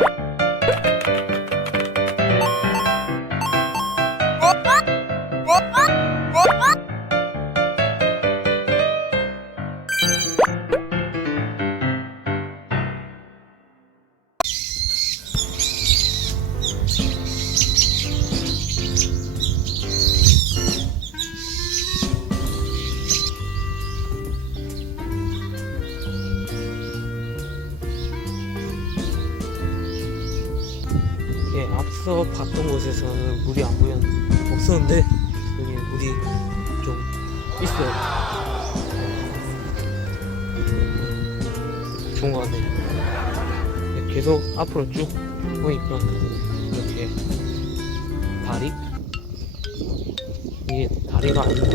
you 예, 앞서 봤던 곳에서는 물이 안 보였 없었는데 여기 물이 좀 있어요. 좋은 것 같네요. 예, 계속 앞으로 쭉 보니까 이렇게 다리 이게 다리가 아닌데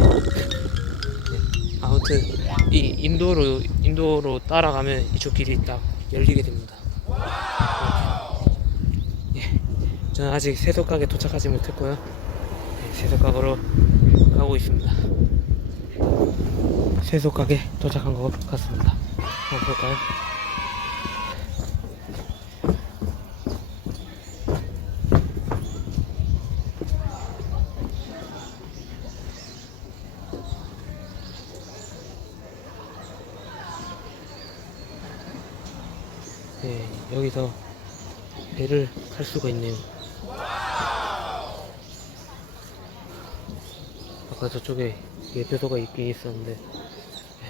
예, 아무튼 이 인도로 인도로 따라가면 이쪽 길이 딱 열리게 됩니다. 저는 아직 세속각에 도착하지 못했고요. 네, 세속각으로 가고 있습니다. 세속각에 도착한 것 같습니다. 한번 볼까요? 네, 여기서 배를 탈 수가 있네요. 아까 저쪽에 예표소가 있긴 있었는데 에,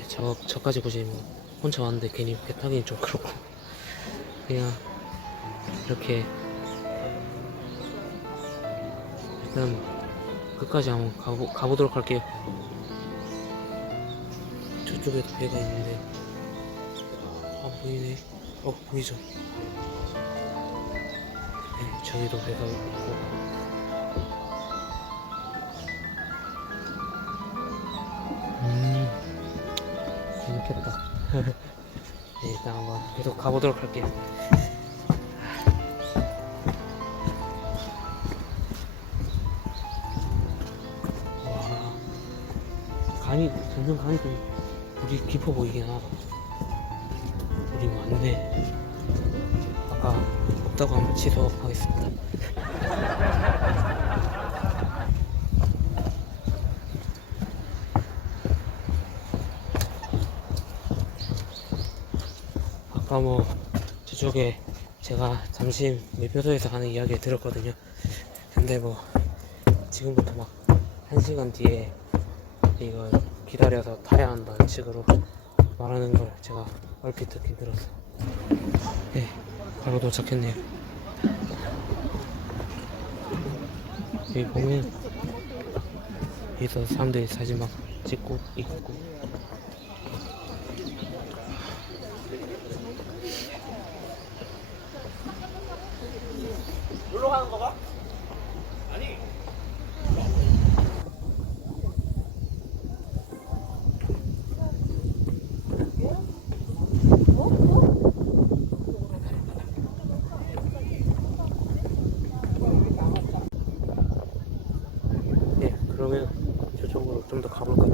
저, 저까지 보시면 혼자 왔는데 괜히 배 타기는 좀 그렇고. 그냥 이렇게 일단 끝까지 한번 가보, 가보도록 할게요. 저쪽에도 배가 있는데. 아 보이네. 어 보이죠? 네, 저기도 배가 있고 재밌겠다. 네, 일단 한번 계속 가보도록 할게요. 와, 간이, 점점 간이 좀 물이 깊어 보이긴 하다. 물이 많네. 아까 없다고 하면 취소하겠습니다. 아까 뭐 저쪽에 제가 잠시 매표소에서 하는 이야기를 들었거든요. 근데 뭐 지금부터 막 한 시간 뒤에 이걸 기다려서 타야 한다는 식으로 말하는 걸 제가 얼핏 듣긴 들었어요. 네, 바로 도착했네요. 여기 보면 여기서 사람들이 사진 막 찍고 있고 좀 더 가볼까?